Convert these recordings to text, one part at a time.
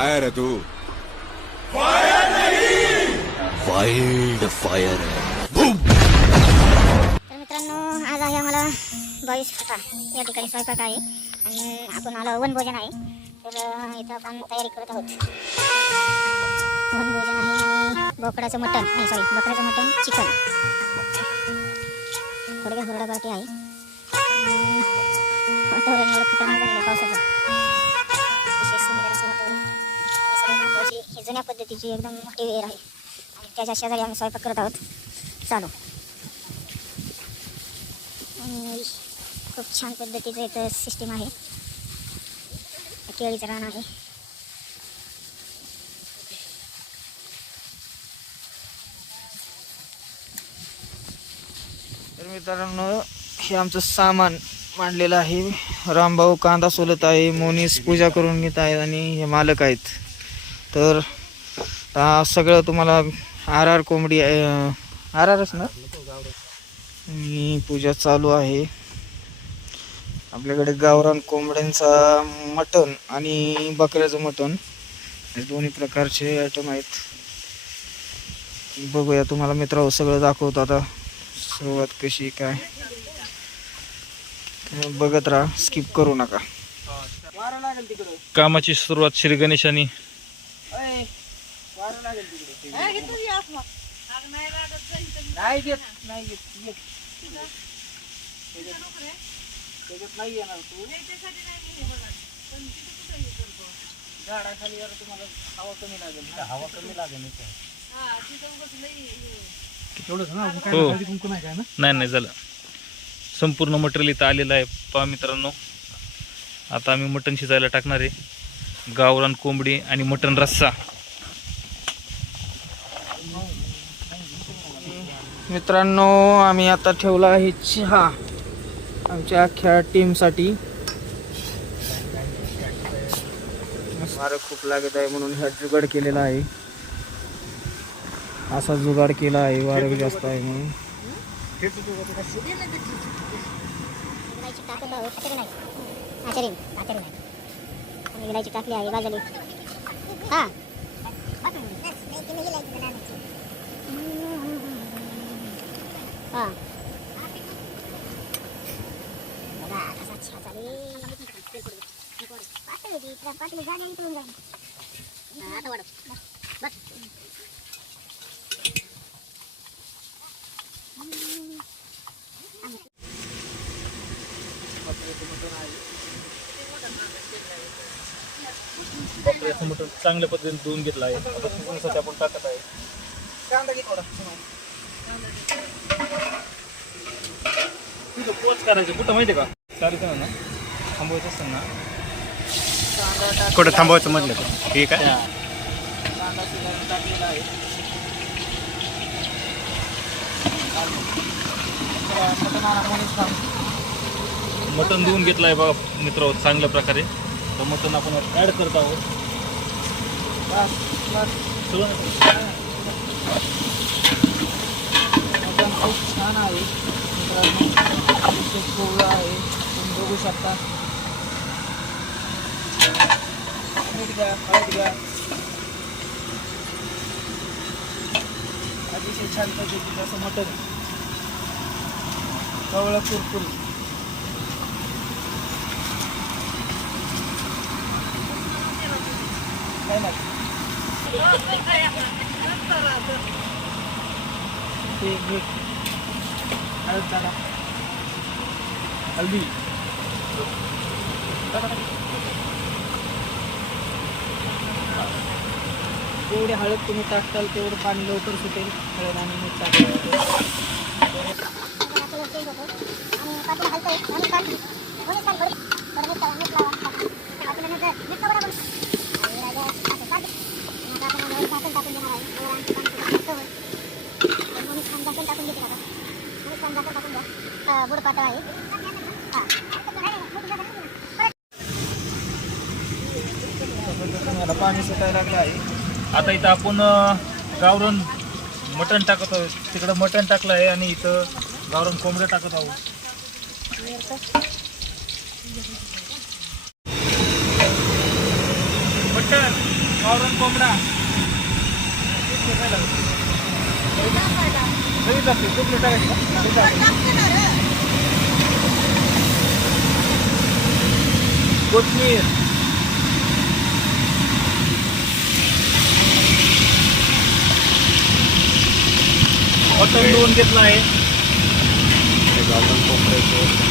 Fire है तू. Wild fire है तर मित्रांनो आज आहे आम्हाला बावीस फटा. या ठिकाणी स्वयंपाक आहे आणि आपण आलो वनभोजन आहे. तर इथं आपण तयारी करत आहोत. वनभोजन आहे आणि बोकडाचं मटण. नाही सॉरी बकऱ्याचं मटण चिकन. थोडक्यात हुरडा पार्टी आहे. वातावरण एवढं खतरनाक जुन्या पद्धतीची एकदम मोठी विहीर आहे आणि त्याच्या शेजारी आम्ही स्वयंपाक करत आहोत चालू आणि खूप छान पद्धतीचं इथं सिस्टीम आहे केळीचं रान आहे तर मित्रांनो हे आमचं सामान मांडलेलं आहे. रामभाऊ कांदा सोलत आहे मोनीस पूजा करून घेत आहेत आणि हे मालक आहेत. तर सगळं तुम्हाला आर आर कोंबडी आर आरच ना? मी पूजा चालू आहे. आपल्याकडे गावरान कोंबड्यांचा मटण आणि बकऱ्याचं मटण हे दोन्ही प्रकारचे आयटम आहेत. बघूया तुम्हाला मित्र सगळं दाखवतो आता सुरुवात कशी काय. बघत राहा स्किप करू नका. कामाची सुरुवात श्री गणेशानी. नाही नाही घेत घेत. त्याच्यात नाही येणार तू. झाडाखाली जरा तुम्हाला हवा कमी लागेल हवा कमी लागेल हो नाही नाही झालं. संपूर्ण मटेरियल इथं आलेलं आहे. पहा मित्रांनो. आता आम्ही मटण शिजायला टाकणार आहे. गावरान कोंबडी आणि मटण रस्सा. मित्रांनो आम्ही आता ठेवला आहे चहा. आमच्या अख्ख्या टीमसाठी. मारं खूप लागत आहे म्हणून ह्या जुगाड केलेला आहे. असा जुगाड केला आहे वारं जास्त आहे म्हणून. विलायची टाकत हा, आता वाढव. बस. बकऱ्याचं मटण चांगल्या पद्धतीने धुवून घेतलं आहे आता शिजवण्यासाठी आपण टाकत आहे कांदा घे थोडा तिथं पोच करायचं? कुठं माहिती आहे का? चालू ना थांबवायचं असेल ना. कुठं थांबवायचं म्हटलं तर? ठीक आहे. कांदा शिजायला टाकलेला आहे मटण आणा. मटण धुवून घेतलं आहे बघा मित्र चांगल्या प्रकारे. तर मटण आपण ॲड करत आहोत. बस बस सगळं मटण खूप छान आहे. विशेष कोवळं आहे तुम्ही बघू शकता. मीठ घ्या हळद घ्या अतिशय छान पद्धतीचं असं मटण. कवळं कुरकुरी. काय नाही. ते मीठ हळद टाका हल्दी टाका, जेवढे हळद तुम्ही टाकताल तेवढं पाणी लवकर सुटेल. हळद आणि मीठ टाकल्यावर बुड पातळ आहे. पाणी सुटायला लागलं आहे. आता इथं आपण गावरून गावरण मटण टाकत आहोत. तिकडं मटण टाकलं आहे आणि इथं गावरण कोंबड्या टाकत आहोत. मटण गावरून कोंबडा. सगळी टाकते कुठली टाकायची का? सगळी टाकायची. कोथमीर. मटण दोन घेतलं आहे.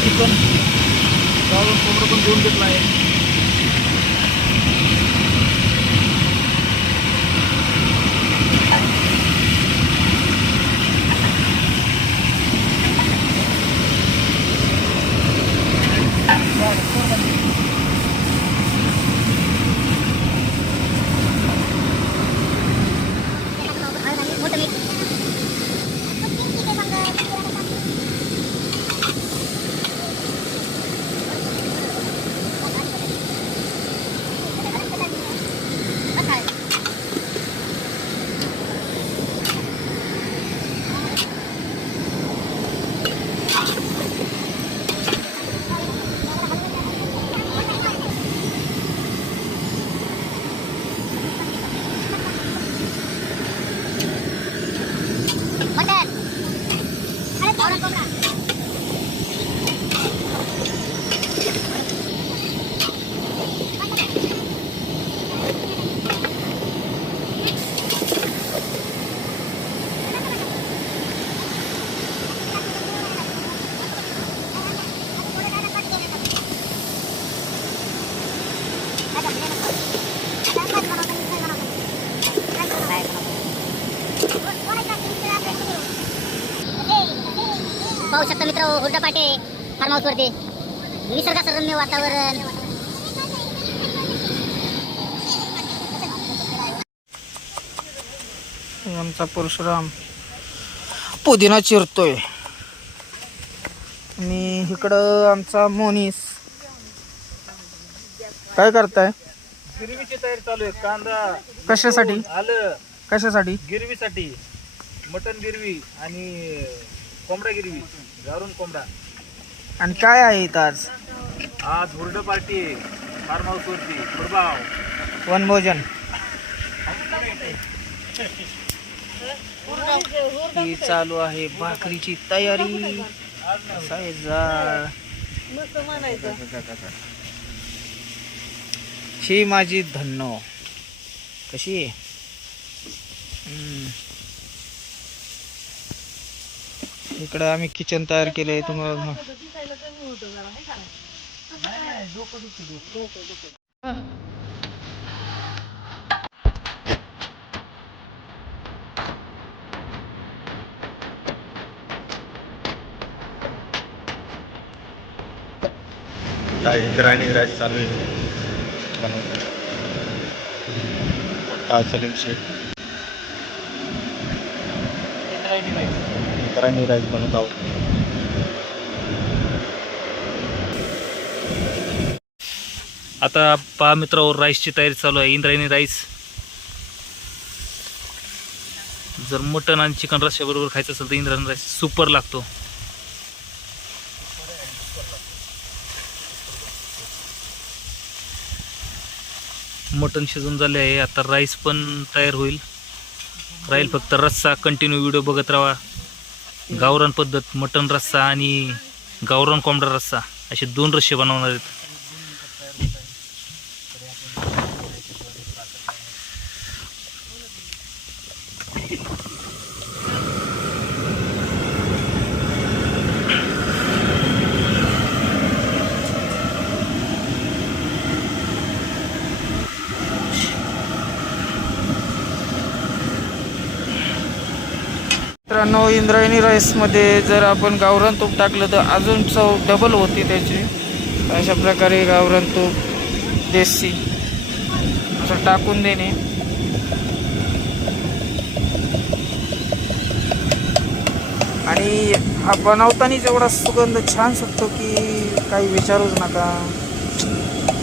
चिकन. गावरान कोंबडं पण दोन घेतलं आहे. cobra. हुरडा पाटे फार्म हाऊस वरती. निसर्गाचं रम्य वातावरण. आमचा परशुराम पुदिना चिरतोय. आणि इकडं आमचा मोनीस. काय करताय? गिरवीची तयारी चालू आहे. कांदा कशासाठी? आलं. कशासाठी? गिरवीसाठी. मटन गिरवी आणि कोंबडा गिरवी. गावरून कोंबडा. आणि काय आहे इथं आज? आज हुरडा पार्टी फार्म हाऊस वरती. फुटबाव वनभोजन ही चालू आहे भाकरीची तयारी. जाळ. ही माझी धन्नो. कशी आहे? इकडं आम्ही किचन तयार केलं आहे तुम्हाला काय इंद्रायणी राईस चालू आहे. बनवतो हा सलीम शेख. इंद्रायणी राईस बनवत आहोत आता पहा मित्रावर राईसची तयारी चालू आहे. इंद्रायणी राईस. जर मटन आणि चिकन रश्श्याबरोबर खायचं असेल तर इंद्रायणी राईस सुपर लागतो. मटन शिजून झाले आहे. आता राईस पण तयार होईल. राहील फक्त रस्सा. कंटिन्यू व्हिडिओ बघत राहा. गावरान पद्धत मटन रस्सा आणि गावरान कोंबडा रस्सा असे दोन रस्से बनवणार आहेत. मित्रांनो इंद्रायणी राईसमध्ये जर आपण गावरान तूप टाकलं तर अजून चव डबल होती त्याची. अशा प्रकारे गावरान तूप देसी. असं टाकून देणे. आणि हा बनवतानाच एवढा सुगंध छान सुटतो की काही विचारूच नका.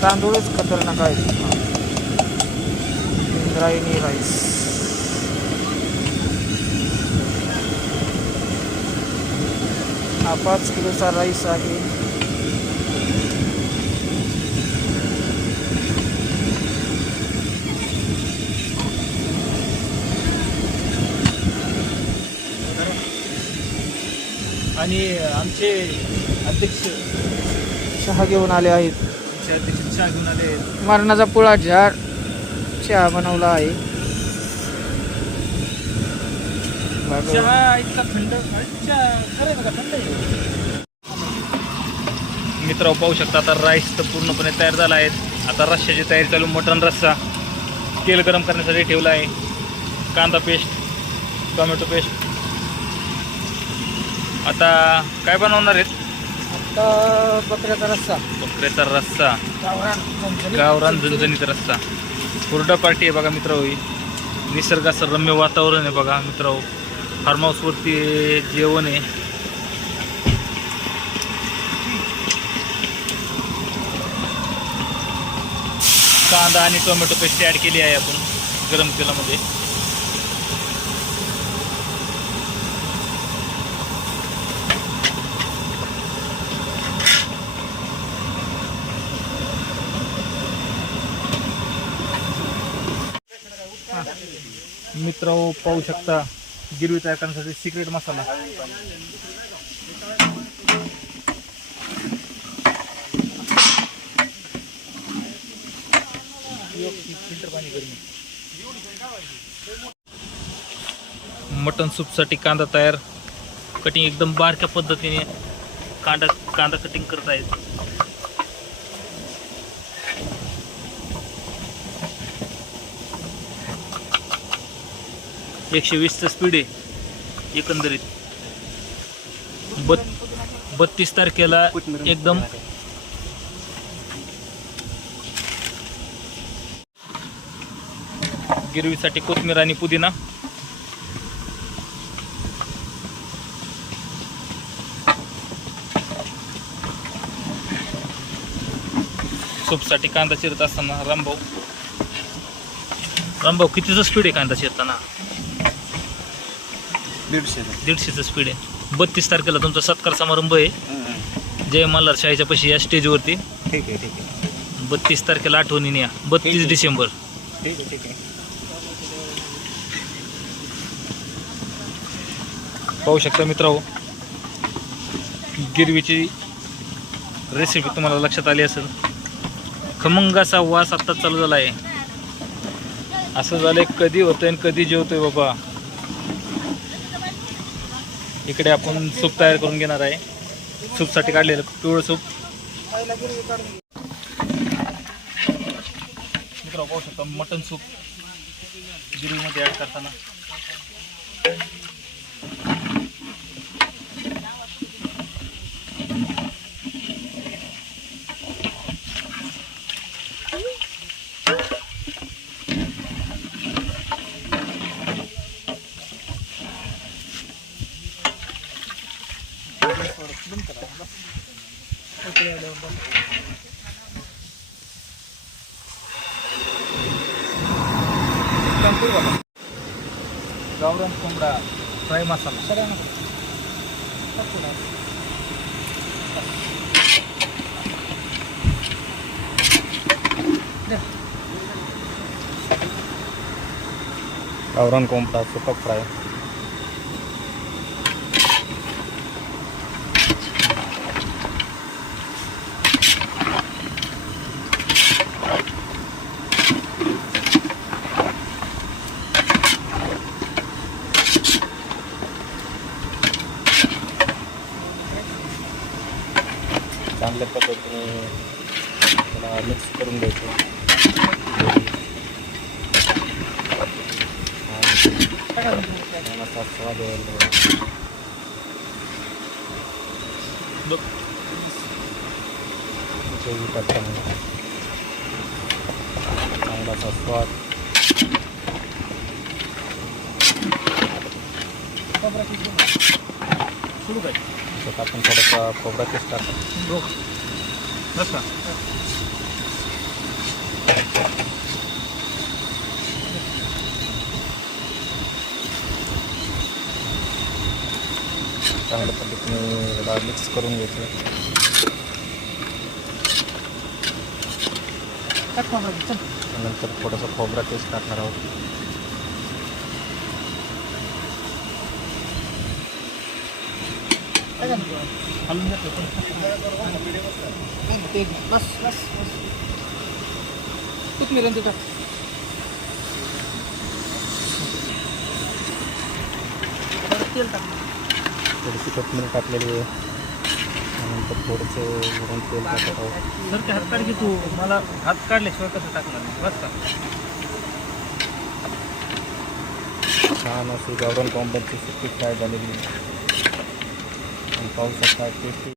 तांदूळच खतरनाक आहे इंद्रायणी राईस. पाच किलोचा राईस आहे. आणि आमचे अध्यक्ष चहा घेऊन आले आहेत. अध्यक्ष चहा घेऊन आले आहेत. मरणाचा पुळा झाड चहा बनवला आहे. बघा. चहा इतका थंड चहा खरं का थंड आहे. मित्र पाहू शकता आता राईस तर पूर्णपणे तयार झाला आहे. आता रश्श्याची तयारी चालू मटण रस्सा. तेल गरम करण्यासाठी ठेवला आहे. कांदा पेस्ट टोमॅटो पेस्ट. आता काय बनवणार आहेत? आता बकऱ्याचा रस्सा. बकऱ्याचा रस्सा. गावरान झणझणीत. रस्ता हुरडा पार्टी आहे बघा मित्र निसर्गाचं रम्य वातावरण आहे बघा मित्र फार्म हाऊसवरती जेवण आहे. कांदा आणि टोमॅटो पेस्ट ॲड केली आहे आपण गरम तेलामध्ये. मित्र पाहू शकता गिरवी तयार करण्यासाठी सिक्रेट मसाला. मटन सूपसाठी कांदा तयार. कटिंग एकदम बारक्या पद्धतीने कांदा कांदा कटिंग करत आहेत. एकशे वीसचं स्पीड आहे. एकंदरीत. बत बत्तीस तारखेला एकदम गिरवीसाठी कोथमीर आणि पुदिना. सूपसाठी कांदा चिरत असताना रामभाऊ. रामभाऊ कितीचं स्पीड आहे कांदा चिरताना? दीडशे दीडशेचं स्पीड आहे. बत्तीस तारखेला तुमचा सत्कार समारंभ आहे. जय मल्हार शाळेच्या पशी या स्टेजवरती ठीक आहे ठीक आहे. बत्तीस तारखेला आठवणीने या. बत्तीस डिसेंबर. ठीक आहे ठीक आहे. पाहू शकता मित्रांनो गिरवीची रेसिपी तुम्हाला लक्षात आली असेल. खमंग असा वास आत्ता चालू झाला आहे. असं झालंय कधी होतंय आणि कधी जेवतोय बाबा? इकडे आपण सूप तयार करून घेणार आहे. सूपसाठी काढलेलं पिवळं सूप. मित्र पाहू शकता मटन सूप. गिरवीमध्ये ॲड करताना. गावरान कोंबडा फ्राय मसाला गावरान कोंबडा सुका फ्राय चांगल्या पद्धतीने त्याला मिक्स करून घ्यायचं आणि असा स्वाद यायला ग्रेव्ही टाकताना चांगलासा स्वाद सुरू काय त्यात आपण थोडासा खोबरा पेस्ट टाकतो चांगल्या पद्धतीने याला मिक्स करून घ्यायचं. नंतर थोडासा खोबरा पेस्ट टाकणार आहोत. बस बस तेल टाक. थोडीशी कोथमीर टाकलेली आहे. त्यानंतर थोडंसं तेल टाकत आहोत. सर ते हात काढ की तू? मला हात काढल्याशिवाय कसं टाकणार बस का? छान अशी गावरान कोंबड्यांची सुट्टी फ्राय झालेली आणि पाहू शकता टेस्टी.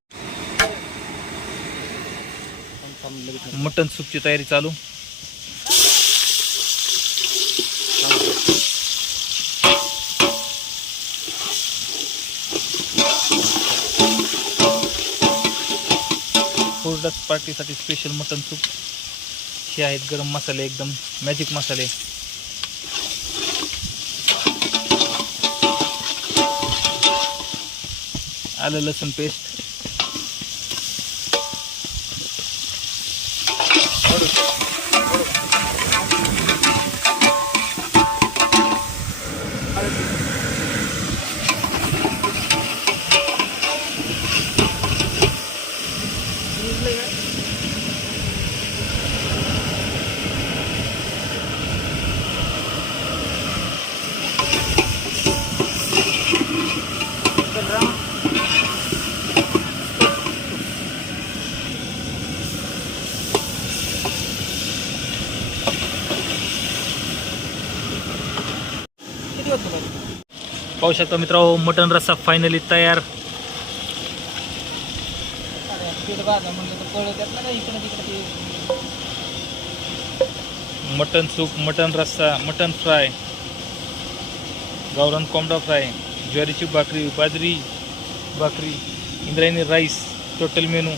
मटन सूपची तयारी चालू. जबरदस्त पार्टीसाठी स्पेशल मटन सूप हे आहेत गरम मसाले एकदम मॅजिक मसाले. आलं लसूण पेस्ट पाहू शकता मित्रांनो मटन रस्सा फायनली तयार. मटन सूप मटन रस्सा मटन फ्राय गावरान कोंबडा फ्राय ज्वारीची भाकरी बाजरी भाकरी इंद्रायणी राईस टोटल मेनू